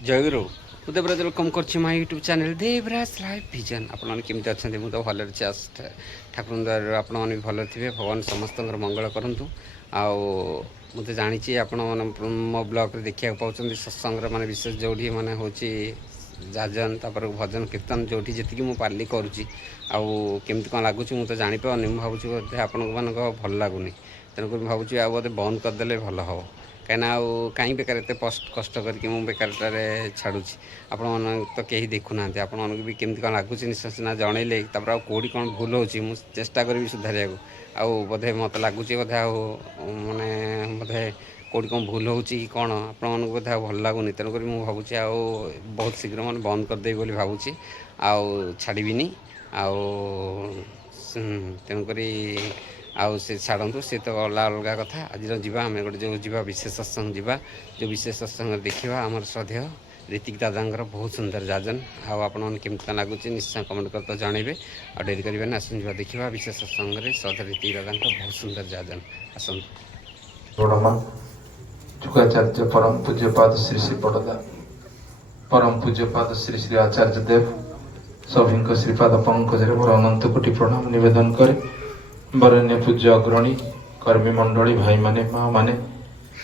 ଜୟଗୁରୁ। ମୁଁ ଦେବରାଜ ୱେଲକମ୍ କରୁଛି my YouTube channel Debraj live vision. ଆପଣମାନେ କେମିତି ଅଛନ୍ତି? ମୁଁ ତ ଭଲରେ ଅଛି। ଠାକୁରଙ୍କ ଦୟାରୁ ଆପଣମାନେ ବି ଭଲରେ ଥିବେ। ଭଗବାନ ସମସ୍ତଙ୍କର ମଙ୍ଗଳ କରନ୍ତୁ। ଆଉ ମୁଁ ତ ଜାଣିଛି ଆପଣମାନେ ମୋ ବ୍ଲଗ୍ରେ ଦେଖିବାକୁ ପାଉଛନ୍ତି ସତ୍ସଙ୍ଗର ମାନେ ବିଶେଷ ଯେଉଁଠି ମାନେ ହେଉଛି ଯାଜନ, ତାପରେ ଭଜନ କୀର୍ତ୍ତନ ଯେଉଁଠି ଯେତିକି ମୁଁ ପାରିଲି କରୁଛି। ଆଉ କେମିତି କ'ଣ ଲାଗୁଛି ମୁଁ ତ ଜାଣିପାରୁନି। ମୁଁ ଭାବୁଛି ବୋଧେ ଆପଣମାନଙ୍କ ଭଲ ଲାଗୁନି, ତେଣୁକରି ମୁଁ ଭାବୁଛି ଆଉ ବୋଧେ ବନ୍ଦ କରିଦେଲେ ଭଲ ହେବ। କାହିଁକିନା ଆଉ କାହିଁ ବେକାର ଏତେ କଷ୍ଟ କରିକି ମୁଁ ବେକାରଟାରେ ଛାଡ଼ୁଛି। ଆପଣମାନେ ତ କେହି ଦେଖୁନାହାନ୍ତି। ଆପଣମାନଙ୍କୁ ବି କେମିତି କ'ଣ ଲାଗୁଛି ନିଶ୍ଚୟ ସିନା ଜଣେଇଲେ, ତାପରେ ଆଉ କେଉଁଠି କ'ଣ ଭୁଲ ହେଉଛି ମୁଁ ଚେଷ୍ଟା କରିବି ସୁଧାରିବାକୁ। ଆଉ ବୋଧେ ମୋତେ ଲାଗୁଛି ବୋଧେ ଆଉ ମାନେ ବୋଧେ କେଉଁଠି କ'ଣ ଭୁଲ ହେଉଛି କି କ'ଣ ଆପଣମାନଙ୍କୁ ବୋଧେ ଆଉ ଭଲ ଲାଗୁନି। ତେଣୁକରି ମୁଁ ଭାବୁଛି ଆଉ ବହୁତ ଶୀଘ୍ର ମାନେ ବନ୍ଦ କରିଦେବି ବୋଲି ଭାବୁଛି, ଆଉ ଛାଡ଼ିବିନି। ଆଉ ତେଣୁକରି ଆଉ ସେ ଛାଡ଼ନ୍ତୁ, ସେ ତ ଅଲଗା କଥା। ଆଜିର ଯିବା ଆମେ ଗୋଟେ ଯେଉଁ ଯିବା ବିଶେଷ ସତ୍ସଙ୍ଗ ଯିବା, ଯେଉଁ ବିଶେଷ ସତ୍ସଙ୍ଗରେ ଦେଖିବା ଆମର ଶ୍ରଦ୍ଧେୟ ରୀତିକ ଦାଦାଙ୍କର ବହୁତ ସୁନ୍ଦର ଯାଜନ। ଆଉ ଆପଣମାନେ କେମିତି କ'ଣ ଲାଗୁଛି ନିଶ୍ଚୟ କମେଣ୍ଟ କରି ତ ଜଣାଇବେ। ଆଉ ଡେରି କରିବେନି, ଆସନ୍ତୁ ଯିବା ଦେଖିବା ବିଶେଷ ସତ୍ସଙ୍ଗରେ ଶ୍ରଦ୍ଧା ରୀତିକ ଦାଦାଙ୍କ ବହୁତ ସୁନ୍ଦର ଯାଜନ। ଆସନ୍ତୁ। ଯୁଗାଚାର୍ଯ୍ୟ परम पूज्यपाद श्री श्री बड़दा परम पूज्यपाद श्री श्री आचार्य देव सभी श्रीपाद पंकजरे मोर अनंत कोटि प्रणाम निवेदन करे। बरण्य पूज्य अग्रणी कर्मी मंडली भाई माने माँ माने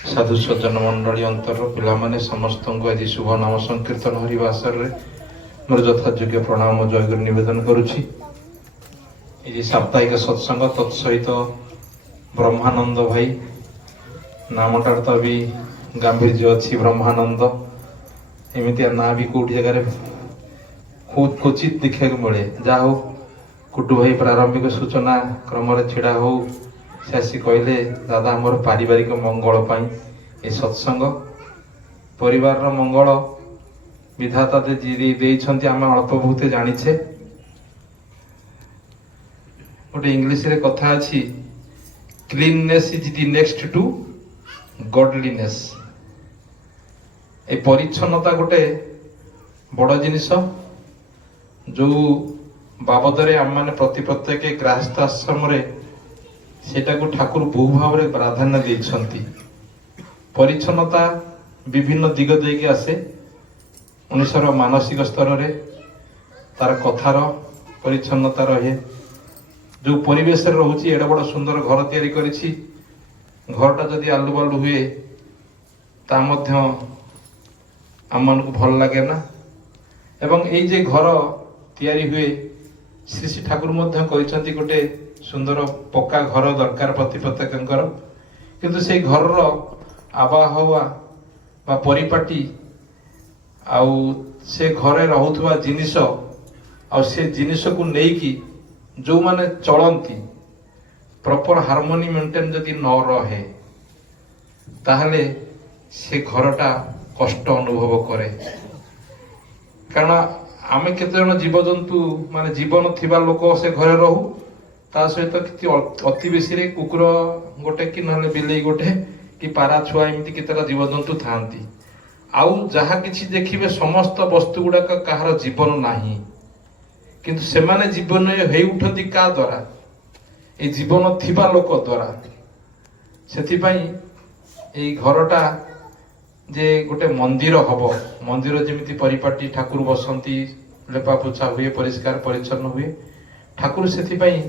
साधु सज्जन मंडली अंतर पिला माने समस्त को आज शुभ नाम संकीर्तन हरिवासर मोर यथायोग्य प्रणाम जयगुरु निवेदन करुछि। साप्ताहिक सत्संग तत्सहित ब्रह्मानंद भाई नामटार तो भी गांभीर्य अच्छी ब्रह्मानंद एमती ना भी कौट जगार खूब क्वचित देखा मिले। जा हो कुटु भाई प्रारंभिक सूचना क्रम छिड़ा हो से आसी कहले दादा आमर पारिवारिक मंगल पाई ए सत्संग परिवार मंगल विधाता देइछंती आम अल्प बहुत जानिछे। गोटे इंग्लिश रे कथा अछि cleanliness is the next to godliness. ए परिच्छन्नता गोटे बड़ जिनिस जो बाबदरे आम माने प्रति प्रत्येक गृहस्थ आश्रम रे सेटा को ठाकुर बहु भाव रे प्राधान्य देइछंती। परिच्छन्नता विभिन्न दिग देके आसे। मनुष्यर मानसिक स्तर रे तार कथार परिच्छन्नता रहे। जो परिवेश रे रहउची एडा बड़ सुंदर घर तैयारी करिछि। घरटा जदि आलु बालु हुए ता मध्य आम को भल लगे ना। एवं ये जे घर तैयारी हुए श्री श्री ठाकुर मध्य कहते गोटे सुंदर पक्का घर दरकार प्रति प्रत्येकंकर, किंतु से घर आबहावा बा परिपाटी आउ से घरे रहुथुवा जिनिस आउ से जिनिस को नेकी जो माने चलती प्रॉपर हार्मोनी मेंटेन जदि न रहे ताहले से घरटा कष्ट अनुभव करे। कारण आमे केते जन जीवजंतु माने जीवन थिबा लोक से घरे रहू ता सहित अति बेसी रे कुकुर गोटे कि नले बिलेई गोटे कि पारा छुआ एमती केतेटा जीवजंतु थांती। आउ जहा किछि देखिबे समस्त वस्तु गुडाक कहार जीवन नाही, किंतु सेमाने जीवन हे उठंती का द्वारा ए जीवन थिबा लोक द्वारा। सेथिपाई ए घरटा जे गोटे मंदिर हब, मंदिर जेमिति परिपाटी ठाकुर बसंती लेपा पोछा हुए परिष्कार परिच्छन्न हुए ठाकुर सेथिपाई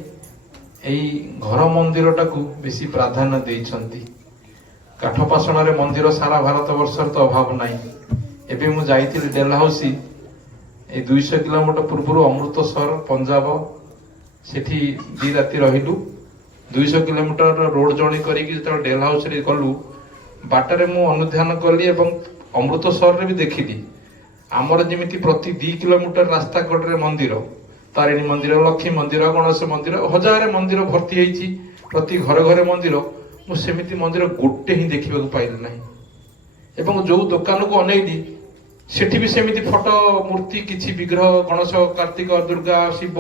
एई घर मंदिरटा को बेसी प्राधान्य देइछंती। काठ पाषण रे मंदिर सारा भारत वर्षर तो अभाव नाही। एबे मु जाइतिली डेलहाउसी ए 200 किलोमीटर पूर्व अमृतसर पंजाब सेठी दी राति रहिलु। 200 किलोमीटर रोड जर्नी करिक जो डेलहाउस रे गलु बाटरे मु अनुध्यान कली एवं अमृतसर रे भी देखिली आमर जेमिति प्रति 2 किलोमीटर रास्ता कड़े मंदिर तारिणी मंदिर लक्ष्मी मंदिर गणेश मंदिर हजार मंदिर भर्ती होईची प्रति घरे घरे मंदिर मु सेमिति मंदिर गोटे ही देखिबा को पाइल नाही। एवं जो दुकान को अनेइली सेठी भी सेमिति फोटो मूर्ति किछि विग्रह गणेश कार्तिक दुर्गा शिव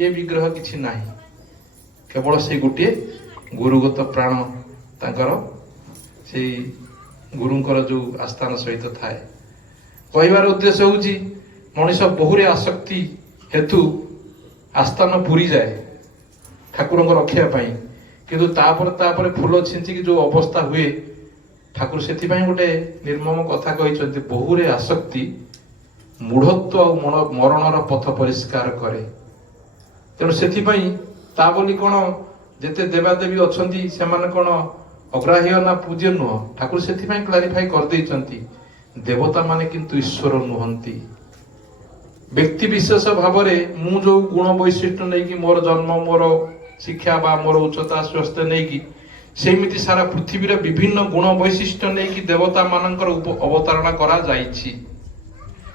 ये विग्रह किछि नाही। केवल से गोटे गुरुगत प्राण तांकर से गुरुंकर जो आस्थान सहित थाए। कहबार उद्देश्य होउची मनुष्य बहुरे आसक्ति हेतु आस्थान पूरी जाए ठाकुर रक्षा पाई, किंतु तापर फूल छिंची जो अवस्था हुए ଠାକୁର ସେଥିପାଇଁ ଗୋଟେ ନିର୍ମମ କଥା କହିଛନ୍ତି, ବହୁରେ ଆସକ୍ତି ମୂଢ଼ତ୍ୱ ଆଉ ମରଣର ପଥ ପରିଷ୍କାର କରେ। ତେଣୁ ସେଥିପାଇଁ ତା ବୋଲି କଣ ଯେତେ ଦେବାଦେବୀ ଅଛନ୍ତି ସେମାନେ କଣ ଅଗ୍ରାହ୍ୟ ନା ପୂଜ୍ୟ ନୁହଁ? ଠାକୁର ସେଥିପାଇଁ କ୍ଲାରିଫାଇ କରିଦେଇଛନ୍ତି, ଦେବତା ମାନେ କିନ୍ତୁ ଈଶ୍ୱର ନୁହନ୍ତି। ବ୍ୟକ୍ତି ବିଶେଷ ଭାବରେ ମୁଁ ଯୋଉ ଗୁଣ ବୈଶିଷ୍ଟ୍ୟ ନେଇକି ମୋର ଜନ୍ମ, ମୋର ଶିକ୍ଷା ବା ମୋର ଉଚ୍ଚତା ସ୍ୱାସ୍ଥ୍ୟ ନେଇକି, ସେମିତି ସାରା ପୃଥିବୀର ବିଭିନ୍ନ ଗୁଣ ବୈଶିଷ୍ଟ୍ୟ ନେଇକି ଦେବତା ମାନଙ୍କର ଅବତାରଣା କରାଯାଇଛି।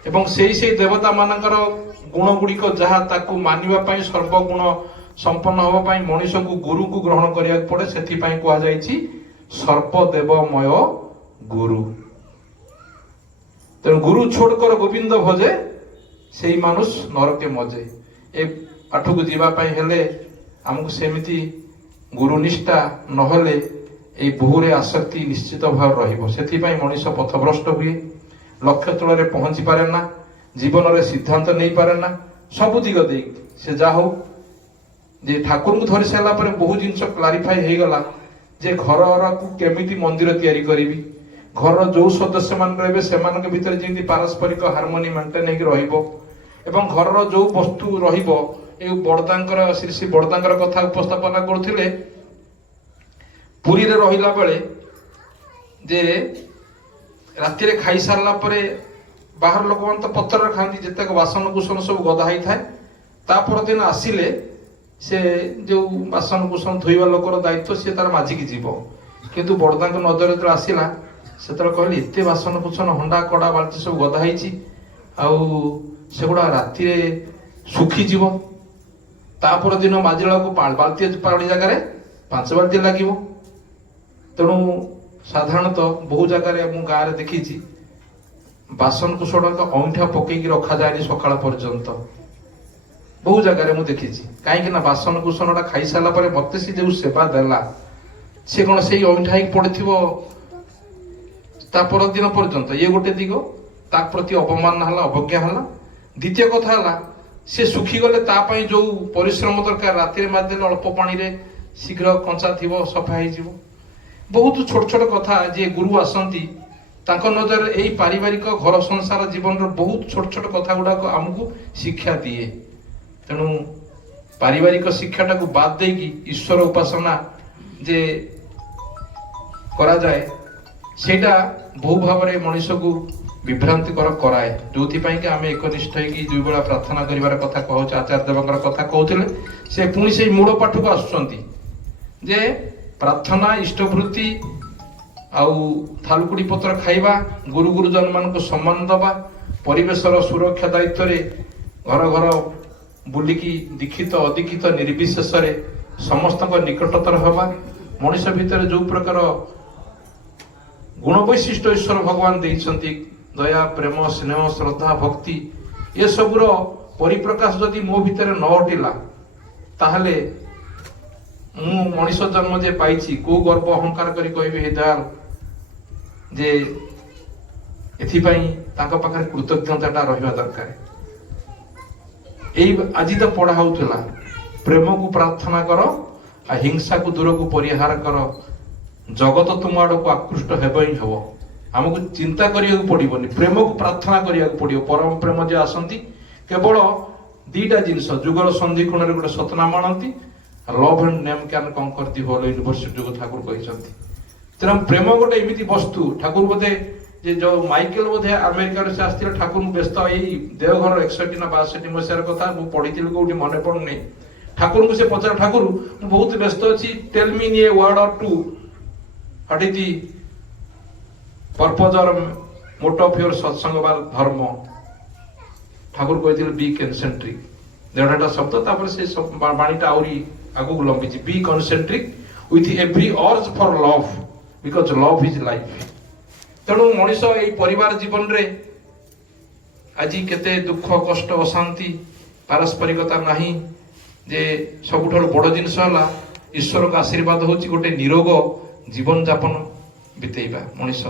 ଏବଂ ସେଇ ଦେବତା ମାନଙ୍କର ଗୁଣ ଗୁଡିକ ଯାହା, ତାକୁ ମାନିବା ପାଇଁ, ସର୍ବଗୁଣ ସମ୍ପନ୍ନ ହେବା ପାଇଁ ମଣିଷକୁ ଗୁରୁକୁ ଗ୍ରହଣ କରିବାକୁ ପଡେ। ସେଥିପାଇଁ କୁହାଯାଇଛି ସର୍ବଦେବମୟ ଗୁରୁ। ତେଣୁ ଗୁରୁ ଛୋଡ଼କର ଗୋବିନ୍ଦ ଭଜେ, ସେଇ ମାନୁଷ ନରକେ ମଜେ। ଏ ପାଠକୁ ଯିବା ପାଇଁ ହେଲେ ଆମକୁ ସେମିତି ଗୁରୁନିଷ୍ଠା ନହେଲେ ଏଇ ବହୁରେ ଆସକ୍ତି ନିଶ୍ଚିତ ଭାବରେ ରହିବ। ସେଥିପାଇଁ ମଣିଷ ପଥଭ୍ରଷ୍ଟ ହୁଏ, ଲକ୍ଷ୍ୟ ତଳରେ ପହଞ୍ଚି ପାରେ ନା, ଜୀବନରେ ସିଦ୍ଧାନ୍ତ ନେଇପାରେ ନା। ସବୁ ଦିଗ ଦେଇକି ସେ ଯାହା ହଉ, ଯେ ଠାକୁରଙ୍କୁ ଧରି ସାରିଲା ପରେ ବହୁ ଜିନିଷ କ୍ଲାରିଫାଇ ହେଇଗଲା ଯେ ଘରକୁ କେମିତି ମନ୍ଦିର ତିଆରି କରିବି, ଘରର ଯୋଉ ସଦସ୍ୟ ମାନେ ରହିବେ ସେମାନଙ୍କ ଭିତରେ ଯେମିତି ପାରସ୍ପରିକ ହାରମୋନି ମେଣ୍ଟେନ ହେଇକି ରହିବ, ଏବଂ ଘରର ଯୋଉ ବସ୍ତୁ ରହିବ। ଏଇ ବଡଦାଙ୍କର ଶ୍ରୀ ଶ୍ରୀ ବଡଦାଙ୍କର କଥା ଉପସ୍ଥାପନା କରୁଥିଲେ ପୁରୀରେ ରହିଲା ବେଳେ, ଯେ ରାତିରେ ଖାଇସାରିଲା ପରେ ବାହାର ଲୋକମାନେ ତ ପତ୍ରରେ ଖାଆନ୍ତି, ଯେତେକ ବାସନ କୁସନ ସବୁ ଗଦା ହେଇଥାଏ। ତା ପରଦିନ ଆସିଲେ ସେ ଯୋଉ ବାସନ କୁସନ ଧୋଇବା ଲୋକର ଦାୟିତ୍ୱ, ସିଏ ତାର ମାଜିକି ଯିବ। କିନ୍ତୁ ବଡଦାଙ୍କ ନଜର ଯେତେବେଳେ ଆସିଲା, ସେତେବେଳେ କହିଲେ ଏତେ ବାସନ କୁସନ ହଣ୍ଡା କଡା ବାଲ୍ଟି ସବୁ ଗଦା ହେଇଛି, ଆଉ ସେଗୁଡା ରାତିରେ ଶୁଖିଯିବ, ତା ପରଦିନ ମାଜିଲା ବେଳକୁ ବାଲ୍ଟି ପାଳି ଜାଗାରେ 5 ବାଲ୍ଟି ଲାଗିବ। ତେଣୁ ସାଧାରଣତଃ ବହୁ ଜାଗାରେ ମୁଁ ଗାଁରେ ଦେଖିଛି, ବାସନ କୁସନ ଅଇଁଠା ପକେଇକି ରଖାଯାଏନି ସକାଳ ପର୍ଯ୍ୟନ୍ତ। ବହୁ ଜାଗାରେ ମୁଁ ଦେଖିଛି। କାହିଁକି ନା ବାସନ କୁସନଟା ଖାଇସାରିଲା ପରେ ମତେ ସେ ଯୋଉ ସେବା ଦେଲା, ସେ କଣ ସେଇ ଅଇଁଠା ହେଇକି ପଡିଥିବ ତା ପରଦିନ ପର୍ଯ୍ୟନ୍ତ? ଇଏ ଗୋଟେ ଦିଗ, ତା ପ୍ରତି ଅବମାନନା ହେଲା, ଅବଜ୍ଞା ହେଲା। ଦ୍ୱିତୀୟ କଥା ହେଲା, ସେ ଶୁଖିଗଲେ ତା ପାଇଁ ଯୋଉ ପରିଶ୍ରମ ଦରକାର, ରାତିରେ ମାରିଦେଲେ ଅଳ୍ପ ପାଣିରେ ଶୀଘ୍ର କଞ୍ଚା ଥିବ, ସଫା ହେଇଯିବ। ବହୁତ ଛୋଟ ଛୋଟ କଥା ଯିଏ ଗୁରୁ ଆସନ୍ତି ତାଙ୍କ ନଜରରେ ଏଇ ପାରିବାରିକ ଘର ସଂସାର ଜୀବନର ବହୁତ ଛୋଟ ଛୋଟ କଥା ଗୁଡାକ ଆମକୁ ଶିକ୍ଷା ଦିଏ। ତେଣୁ ପାରିବାରିକ ଶିକ୍ଷାଟାକୁ ବାଦ ଦେଇକି ଈଶ୍ୱର ଉପାସନା ଯେ କରାଯାଏ, ସେଇଟା ବହୁ ଭାବରେ ମଣିଷକୁ ବିଭ୍ରାନ୍ତିକର କରାଏ। ଯୋଉଥିପାଇଁ କି ଆମେ ଏକନିଷ୍ଠ ହେଇକି ଦୁଇ ବେଳା ପ୍ରାର୍ଥନା କରିବାର କଥା କହୁଛେ, ଆଚାର୍ଯ୍ୟ ଦେବଙ୍କର କଥା କହୁଥିଲେ, ସେ ପୁଣି ସେଇ ମୂଳ ପାଠକୁ ଆସୁଛନ୍ତି ଯେ ପ୍ରାର୍ଥନା, ଇଷ୍ଟବୃତ୍ତି ଆଉ ଥାଲୁକୁଡି ପତ୍ର ଖାଇବା, ଗୁରୁ ଗୁରୁଜନ ମାନଙ୍କୁ ସମ୍ମାନ ଦବା, ପରିବେଶର ସୁରକ୍ଷା ଦାୟିତ୍ୱରେ ଘର ଘର ବୁଲିକି ଦୀକ୍ଷିତ ଅଦୀକ୍ଷିତ ନିର୍ବିଶେଷରେ ସମସ୍ତଙ୍କ ନିକଟତର ହେବା, ମଣିଷ ଭିତରେ ଯୋଉ ପ୍ରକାର ଗୁଣ ବୈଶିଷ୍ଟ୍ୟ ଈଶ୍ୱର ଭଗବାନ ଦେଇଛନ୍ତି, ଦୟା, ପ୍ରେମ, ସ୍ନେହ, ଶ୍ରଦ୍ଧା, ଭକ୍ତି, ଏସବୁର ପରିପ୍ରକାଶ ଯଦି ମୋ ଭିତରେ ନ ଘଟିଲା, ତାହେଲେ ମୁଁ ମଣିଷ ଜନ୍ମ ଯେ ପାଇଛି, କୋଉ ଗର୍ବ ଅହଙ୍କାର କରି କହିବି ହେ ଦୟାଲ, ଯେ ଏଥିପାଇଁ ତାଙ୍କ ପାଖରେ କୃତଜ୍ଞତାଟା ରହିବା ଦରକାର। ଏଇ ଆଜି ତ ପଢା ହଉଥିଲା, ପ୍ରେମକୁ ପ୍ରାର୍ଥନା କର ଆଉ ହିଂସାକୁ ଦୂରକୁ ପରିହାର କର, ଜଗତ ତୁମ ଆଡକୁ ଆକୃଷ୍ଟ ହେବ ହିଁ ହେବ। ଆମକୁ ଚିନ୍ତା କରିବାକୁ ପଡିବନି, ପ୍ରେମକୁ ପ୍ରାର୍ଥନା କରିବାକୁ ପଡିବ। ପରମ ପ୍ରେମ ଯେ ଆସନ୍ତି, କେବଳ ଦିଟା ଜିନିଷ, ଯୁଗର ସନ୍ଧି କୋଣରେ ଗୋଟେ ସତନାମ ଆଣନ୍ତି, love and name can conquer the whole universe, ଯୋଗ ଠାକୁର କହିଛନ୍ତି। ତେଣୁ ପ୍ରେମ ଗୋଟେ ଏମିତି ବସ୍ତୁ, ଠାକୁର ବୋଧେ ଯେ ଯୋଉ ମାଇକେଲ ବୋଧେ ଆମେରିକାରୁ ସେ ଆସିଥିଲେ, ଠାକୁରଙ୍କୁ ବ୍ୟସ୍ତ ଏଇ ଦେଓଘର 61 ନା 62 ମସିହାର କଥା ମୁଁ ପଢିଥିଲି, କୋଉଠି ମନେ ପଡୁନି। ଠାକୁରଙ୍କୁ ସେ ପଚାର, ଠାକୁର ମୁଁ ବହୁତ ବ୍ୟସ୍ତ ଅଛି, tell me a word or two, what is the purpose or motto of your satsang ବା ଧର୍ମ? ଠାକୁର କହିଥିଲେ ବି କନସେଣ୍ଟ୍ରିକ। ଦେଢଟା ଶବ୍ଦ, ତାପରେ ସେ ବାଣୀଟା ଆହୁରି ଆଗକୁ ଲମ୍ବିଛି, be concentric with every urge for love because love is life. ତେଣୁ ମଣିଷ ଏଇ ପରିବାର ଜୀବନରେ ଆଜି କେତେ ଦୁଃଖ, କଷ୍ଟ, ଅଶାନ୍ତି, ପାରସ୍ପରିକତା ନାହିଁ। ଯେ ସବୁଠାରୁ ବଡ ଜିନିଷ ହେଲା ଈଶ୍ୱରଙ୍କ ଆଶୀର୍ବାଦ ହଉଛି ଗୋଟେ ନିରୋଗ ଜୀବନ ଯାପନ ବିତେଇବା ମଣିଷ,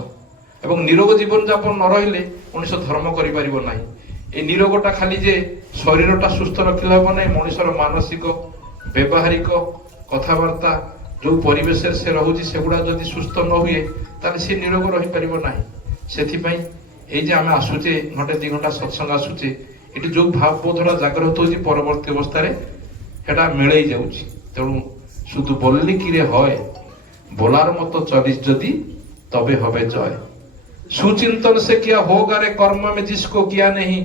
ଏବଂ ନିରୋଗ ଜୀବନ ଯାପନ ନ ରହିଲେ ମଣିଷ ଧର୍ମ କରିପାରିବ ନାହିଁ। এই ନିରୋଗଟା ଖାଲି ଯେ ଶରୀରଟା ସୁସ୍ଥ ରଖିଲେ ହେବ ନାହିଁ, ମଣିଷର ମାନସିକ, ବ୍ୟବହାରିକ କଥାବାର୍ତ୍ତା, जो परिवेश से रहुची सेगुड़ा जदि सुस्थ न हुए ताले से निरोग रही परिबो नाही। सेथिपई एई जे आमे आसुचे घंटे 2 घंटा सत्संग आसुचे एटी जो भावबोधरा जागृत होची परवर्ती अवस्था रे हेटा मिलई जाउची। तेणु शुद्ध बोलली कि रे होय बोलार मत चलिस जदि तबे हबे जय। सुचिंतन से किया होगा रे कर्म में जिसको किया नहीं,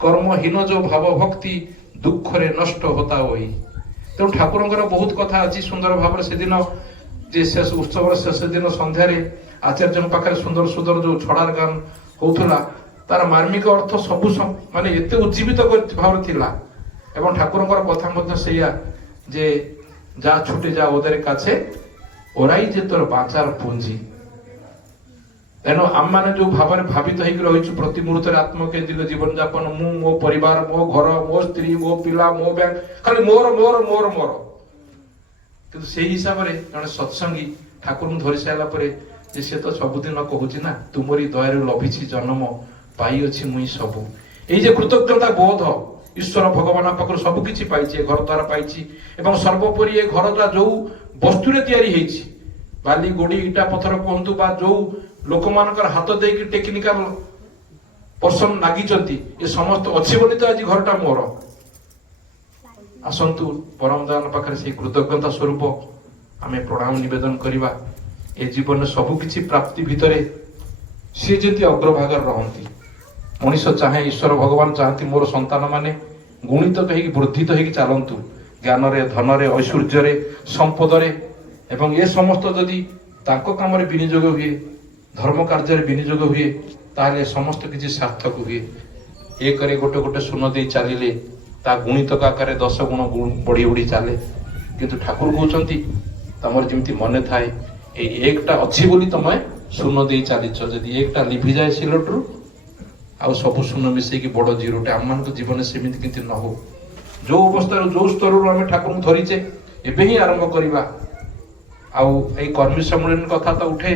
कर्महीन जो भाव भक्ति दुख रे नष्ट होता वही। तेणु ठाकुरंकर बहुत कथा अच्छी सुंदर भाव से दिन जे शेष उत्सव शेष दिन संध्यार आचार्य पाखे सुंदर सुंदर जो छड़ार गान होता तार मार्मिक अर्थ सबू माने एते उज्जीवित भाव थिला। एवं ठाकुरंकर कथा मध्य सैया जे जा छुटे जा ओदरे काछे ओराई जे तोर बाचार पूंजी। तेणु आम मैंने जो भाव में भावित रही प्रति मुहूर्त आत्मकेन्द्रिक जीवन जापन मु मो परिवार मो घर मो स्त्री मो पिला मो बैंक खाली मोर मोर मोर मोर किंतु से हिसाब से जड़े सत्संगी ठाकुर धरी सारा सी तो सबुदिन कहूँ ना तुमरी दयार लभिछि जन्म पाई अच्छी मुई सबू। ये कृतज्ञता बोध ईश्वर भगवान पाखर सबकि पाई घर द्वार पाई एवं सर्वोपरि ये घर जो वस्तुरे तैयारी बाली गोड़ी इटा पथर कहतु बा जो लोक मानकर हाथ देकी टेक्निकल पर्सन नागिचंती ये समस्त अच्छी बोली तो आज घरटा मोर। आसंतु परम दयाल पाखरे से कृतज्ञता स्वरूप आमे प्रणाम निवेदन करिबा। ए जीवन सबु किछि प्राप्ति भितरे से जति अग्रभागर रहंती मनुष्य चाहे ईश्वर भगवान चाहती मोर संतान माने गुणित कहि वृद्धित होई चलंतु ज्ञान रे धन रे ऐश्वर्य रे संपद रे एवं ये समस्त जदि तांको काम रे विनियोग हुए धर्म कार्य विनियोग हुए ताले समस्त किसी सार्थक हुए। एक गोटे गोटे सुन दे चलिले ता गुणित आकार 10 गुण बढ़ी बढ़ी चले किंतु ठाकुर कहते तुम जमी मन थाए एकटा अच्छी बोली तुम सुन दे चलीच जदि एकटा लिभि जाए सिलटरू आ सब सुन मिसेकी बड़ जीरोटे आम मान जीवन सेमती किंतु न हो जो अवस्था जो स्तर आम ठाकुर धरीचे एबे ही आरंभ करवा। आउ कर्मी सम्मेलन कथा तो उठे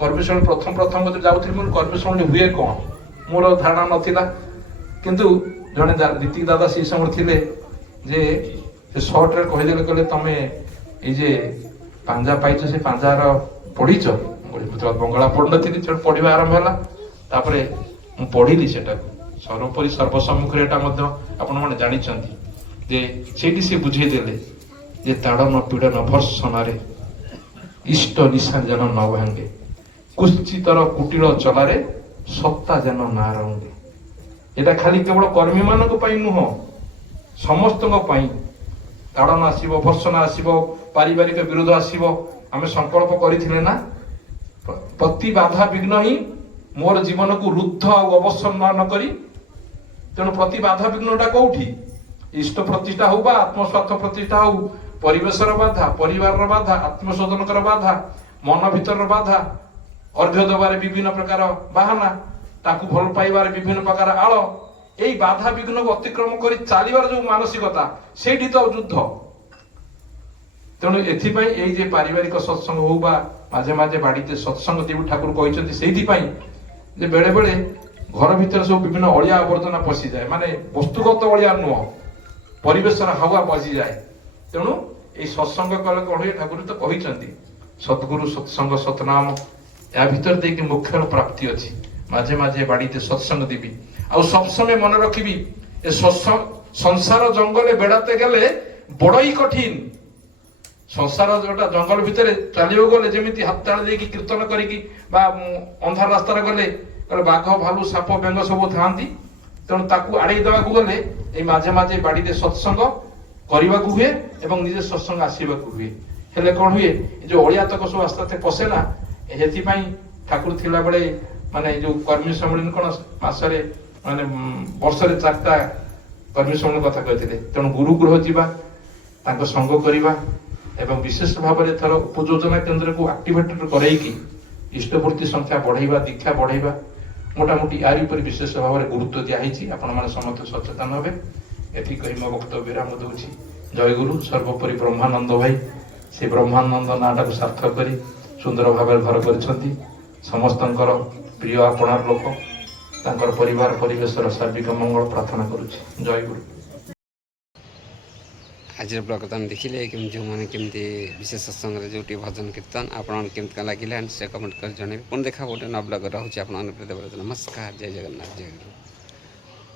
कर्मी सम्मेलन प्रथम प्रथम जाऊँ मुझे कर्मी सम्मेलन हुए कौन मोर धारणा नाला किंतु जड़े रीति दादा से समय थे जे सर्ट रे कहीदे कहले तुम ये पांजा पाइच से पांजार पढ़ीच बंगला पढ़ नी पढ़ा आरंभ है पढ़िली से सर्वोपरि सर्वसम्मुखें आपण मैंने जानते से बुझेदेले जे ताड़न पीड़न भर्सनारे इष्ट निशा जन न भांगे कुश्चितर कुटीर चलारे सत्ता जन ना रंगे। एटा खाली केवल कर्मी मानक पई नुह समस्त ताड़न आसीबो भर्सना आसीबो पारिवारिक विरोध आसीबो आमे संकल्प करिथिले ना प्रति बाधा विघ्न ही मोर जीवन को रुद्ध और अवसन्न न करी तेणु प्रति बाधा विघ्नटा कौटी इष्ट प्रतिष्ठा हो बा आत्मस्वार्थ प्रतिष्ठा हो परिवेशर बाधा परिवार बाधा आत्मशोधन बाधा मन भीतर बाधा अर्घ्य देवार विभिन्न प्रकार बाहाना ताकू भल पाइबार विभिन्न प्रकार आल यही बाधा विघ्न को अतिक्रम कर चलिबार जो मानसिकता सेठी तो युद्ध। तेणु एथिपाई एई जे पारिवारिक सत्संग हो बा माझे माझे बाड़ीते सत्संग देवी ठाकुर कहते सेहिथिपाई जे बेले बेले घर भीतर सब विभिन्न अलिया आवर्जना पशि जाए माने वस्तुगत अलिया नुह परिवेश हावा बजी जाए। तेणु ये सत्संग कले कौन ठाकुर तो कहते सद्गुरु सत्संग सतनाम या भीतर देखिए मोक्ष प्राप्ति अच्छी माझे माझे बाड़ीते सत्संग देवी आ सब समय मन रखी ए संसार जंगल बेड़ाते गले बड़ ही कठिन संसार जोटा जंगल भितर चलियो गले जमी हाथ ताली देकी कीर्तन करिकी बा अंधार रास्तार गले बाघ भालू साप बेंग सब था तेणु ताकू आड़े देवा गले ये माझे माझे बाड़ीते सत्संग करने को हुए एवं निजे सत्संग आसवाक हुए हेले कौन हुए जो अलिया तक सब आस्ते आस्ते पशे ना हेथिपाई ठाकुर थिला बेले माने जो कर्मी सम्मेलन कौन मासरे माने वर्षरे 4टा कर्मी सम्मेलन कथा कहते तेणु गुरुगृह जीवा तांको संग करिबा एवं विशेष भाव में थर उपयोजना केन्द्र को आक्टिवेट करैकी इष्टपूर्ति संख्या बढ़ाइबा दीक्षा बढ़ाइबा मोटामोटी यारी पर विशेष भाव में गुरुत्व दिखाई आपण मैंने समस्त सचेतन हे एथि कही मो वक्तव्य विराम दूची। जय गुरु सर्वोपरि ब्रह्मानंद भाई से ब्रह्मानंद नाटा को सार्थक करी सुंदर भाव घर कर समस्त प्रिय आपणार लोक तांकर परिवार परिवेश सार्विक मंगल प्रार्थना करुछि। जय गुरु। ଆଜିର ବ୍ଲଗ୍ ତ ଆମେ ଦେଖିଲେ କେମିତି ଯେଉଁମାନେ କେମିତି ବିଶେଷ ସତ୍ସଙ୍ଗରେ ଯେଉଁଠି ଭଜନ କୀର୍ତ୍ତନ ଆପଣଙ୍କୁ କେମିତି କ'ଣ ଲାଗିଲା ସେ କମେଣ୍ଟ କରି ଜଣାଇବେ। ପୁଣି ଦେଖା ଗୋଟେ ନୂଆ ବ୍ଲଗ୍ ରହୁଛି ଆପଣମାନଙ୍କ ପ୍ରତି ନମସ୍କାର। ଜୟ ଜଗନ୍ନାଥ, ଜୟ ଗୁରୁ।